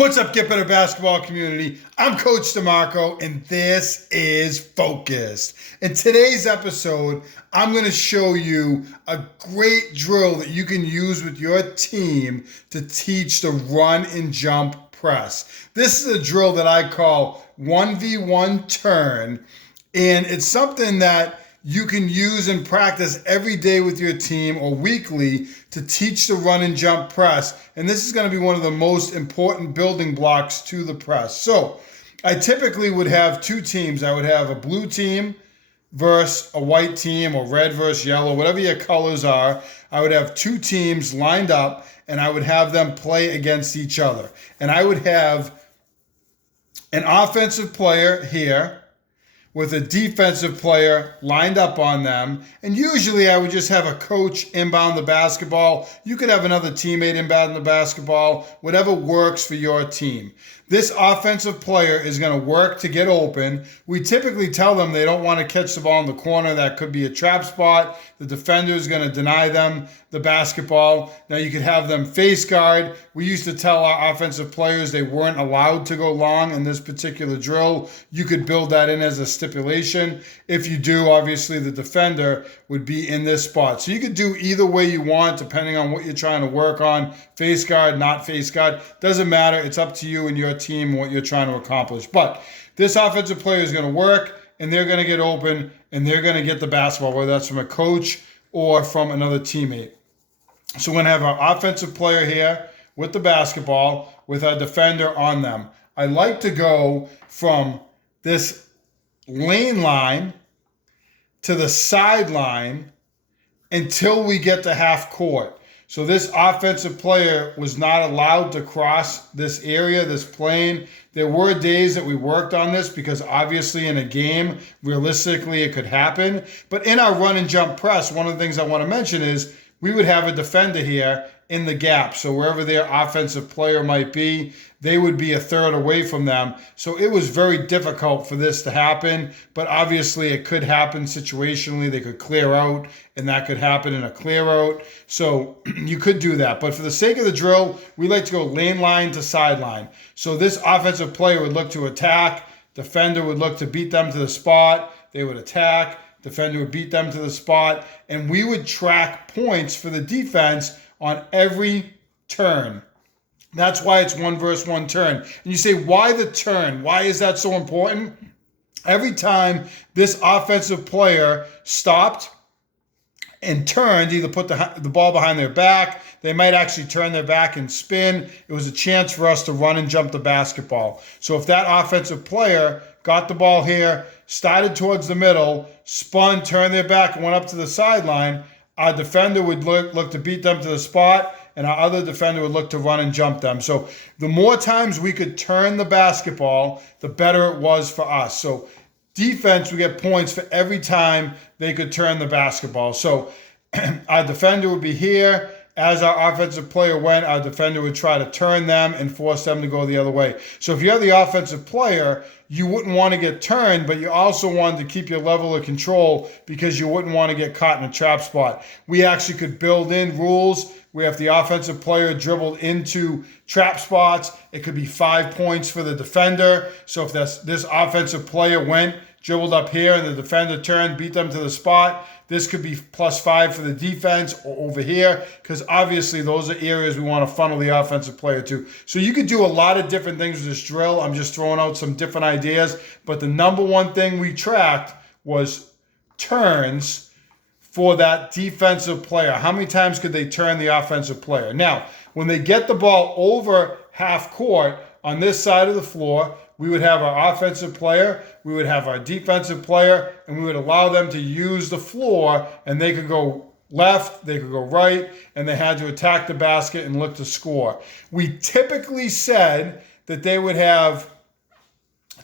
What's up, Get Better Basketball community? I'm Coach DeMarco, and this is Focused. In today's episode, I'm going to show you a great drill that you can use with your team to teach the run and jump press. This is a drill that I call 1v1 turn, and it's something that you can use and practice every day with your team or weekly to teach the run and jump press. And this is going to be one of the most important building blocks to the press. So I typically would have two teams. I would have a blue team versus a white team, or red versus yellow, whatever your colors are. I would have two teams lined up and I would have them play against each other. And I would have an offensive player here with a defensive player lined up on them. And usually I would just have a coach inbound the basketball. You could have another teammate inbound the basketball, whatever works for your team. This offensive player is going to work to get open. We typically tell them they don't want to catch the ball in the corner. That could be a trap spot. The defender is going to deny them the basketball. Now you could have them face guard. We used to tell our offensive players they weren't allowed to go long in this particular drill. You could build that in as a stipulation. If you do, obviously the defender would be in this spot. So you could do either way you want depending on what you're trying to work on. Face guard, not face guard. Doesn't matter. It's up to you and your team and what you're trying to accomplish. But this offensive player is going to work and they're going to get open and they're going to get the basketball, whether that's from a coach or from another teammate. So we're going to have our offensive player here with the basketball with our defender on them. I like to go from this lane line to the sideline until we get to half court. So this offensive player was not allowed to cross this area, this plane. There were days that we worked on this because obviously in a game, realistically, it could happen. But in our run and jump press, one of the things I want to mention is we would have a defender here in the gap. So wherever their offensive player might be, they would be a third away from them. So it was very difficult for this to happen, but obviously it could happen situationally. They could clear out and that could happen in a clear out. So you could do that. But for the sake of the drill, we like to go lane line to sideline. So this offensive player would look to attack. Defender would look to beat them to the spot. They would attack. Defender would beat them to the spot. And we would track points for the defense on every turn. That's why it's 1 versus 1 turn. And you say, why the turn? Why is that so important? Every time this offensive player stopped and turned, either put the ball behind their back, they might actually turn their back and spin. It was a chance for us to run and jump the basketball. So if that offensive player got the ball here, started towards the middle, spun, turned their back, and went up to the sideline, our defender would look to beat them to the spot, and our other defender would look to run and jump them. So the more times we could turn the basketball, the better it was for us. So defense, we get points for every time they could turn the basketball. So our defender would be here. As our offensive player went, our defender would try to turn them and force them to go the other way. So if you're the offensive player, you wouldn't want to get turned, but you also wanted to keep your level of control because you wouldn't want to get caught in a trap spot. We actually could build in rules where if the offensive player dribbled into trap spots, it could be 5 points for the defender. So if this offensive player went, dribbled up here, and the defender turned, beat them to the spot, this could be +5 for the defense or over here, because obviously those are areas we want to funnel the offensive player to. So you could do a lot of different things with this drill. I'm just throwing out some different ideas. But the number one thing we tracked was turns for that defensive player. How many times could they turn the offensive player? Now, when they get the ball over half court on this side of the floor, we would have our offensive player, we would have our defensive player, and we would allow them to use the floor, and they could go left, they could go right, and they had to attack the basket and look to score. We typically said that they would have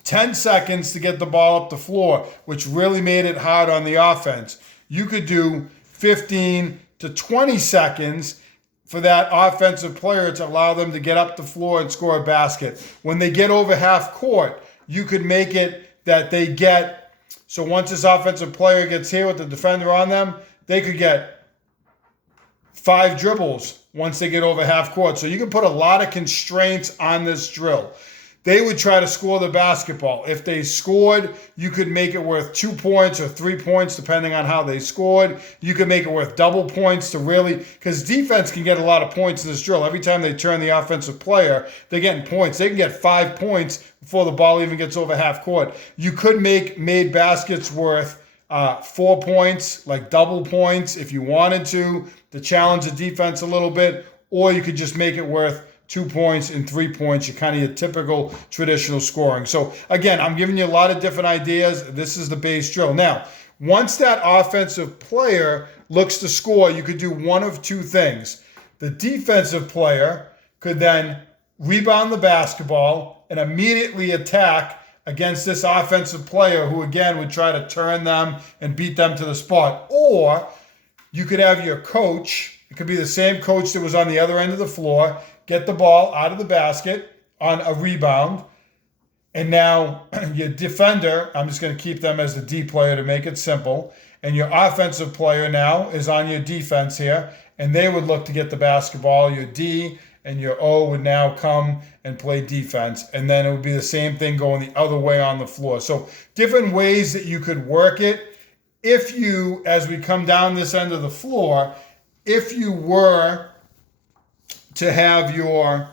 10 seconds to get the ball up the floor, which really made it hard on the offense. You could do 15 to 20 seconds for that offensive player to allow them to get up the floor and score a basket. When they get over half court, you could make it that they get, so once this offensive player gets here with the defender on them, they could get 5 dribbles once they get over half court. So you can put a lot of constraints on this drill. They would try to score the basketball. If they scored, you could make it worth 2 points or 3 points, depending on how they scored. You could make it worth double points to really, because defense can get a lot of points in this drill. Every time they turn the offensive player, they're getting points. They can get 5 points before the ball even gets over half court. You could make made baskets worth 4 points, like double points if you wanted to challenge the defense a little bit, or you could just make it worth 2 points and 3 points. You're kind of your typical traditional scoring. So again, I'm giving you a lot of different ideas. This is the base drill. Now, once that offensive player looks to score, you could do one of 2 things. The defensive player could then rebound the basketball and immediately attack against this offensive player who, again, would try to turn them and beat them to the spot. Or you could have your coach, it could be the same coach that was on the other end of the floor, get the ball out of the basket on a rebound. And now your defender, I'm just going to keep them as the D player to make it simple. And your offensive player now is on your defense here. And they would look to get the basketball. Your D and your O would now come and play defense. And then it would be the same thing going the other way on the floor. So different ways that you could work it. If you, as we come down this end of the floor, if you were to have your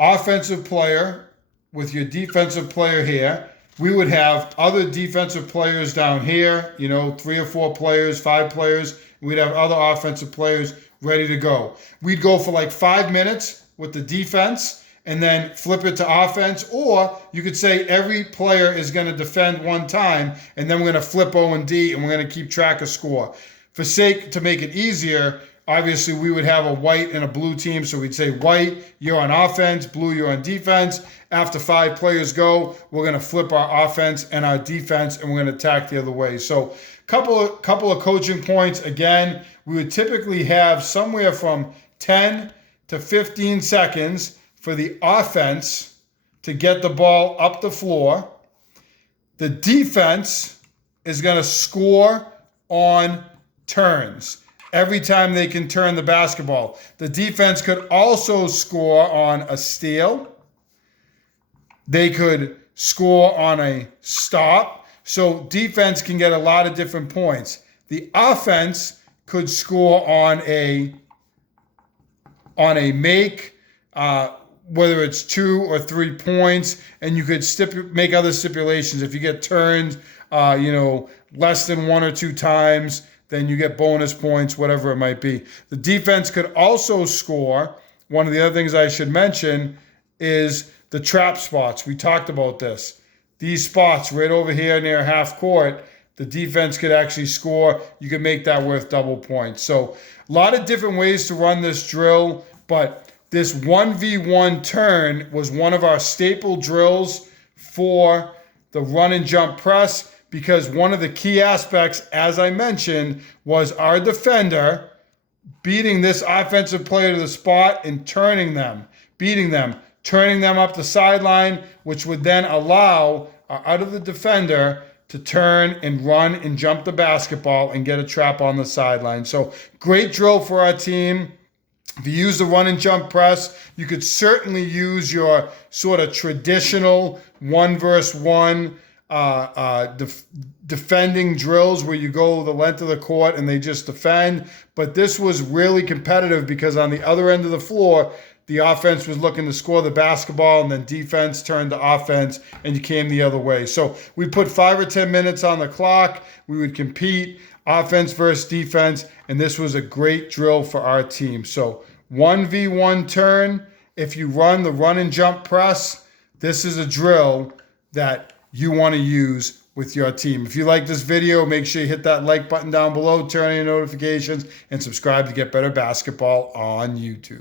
offensive player with your defensive player here, we would have other defensive players down here, 3 or 4 players, 5 players. We'd have other offensive players ready to go. We'd go for like 5 minutes with the defense and then flip it to offense. Or you could say every player is going to defend one time, and then we're going to flip O and D, and we're going to keep track of score. To make it easier, obviously, we would have a white and a blue team. So we'd say white, you're on offense, blue, you're on defense. After 5 players go, we're going to flip our offense and our defense, and we're going to attack the other way. So couple of coaching points. Again, we would typically have somewhere from 10 to 15 seconds for the offense to get the ball up the floor. The defense is going to score on turns. Every time they can turn the basketball. The defense could also score on a steal. They could score on a stop. So defense can get a lot of different points. The offense could score on a make, whether it's 2 or 3 points, and you could make other stipulations. If you get turned, less than 1 or 2 times, then you get bonus points, whatever it might be. The defense could also score. One of the other things I should mention is the trap spots. We talked about this. These spots right over here near half court, the defense could actually score. You could make that worth double points. So a lot of different ways to run this drill, but this 1v1 turn was one of our staple drills for the run and jump press, because one of the key aspects, as I mentioned, was our defender beating this offensive player to the spot and turning them, beating them, turning them up the sideline, which would then allow our other defender to turn and run and jump the basketball and get a trap on the sideline. So great drill for our team. If you use the run and jump press, you could certainly use your sort of traditional 1-versus-1 defending drills where you go the length of the court and they just defend. But this was really competitive because on the other end of the floor, the offense was looking to score the basketball, and then defense turned to offense, and you came the other way. So we put 5 or 10 minutes on the clock. We would compete offense versus defense, and this was a great drill for our team. So 1v1 turn, if you run the run and jump press, this is a drill that you want to use with your team. If you like this video, make sure you hit that like button down below, turn on your notifications, and subscribe to get better basketball on YouTube.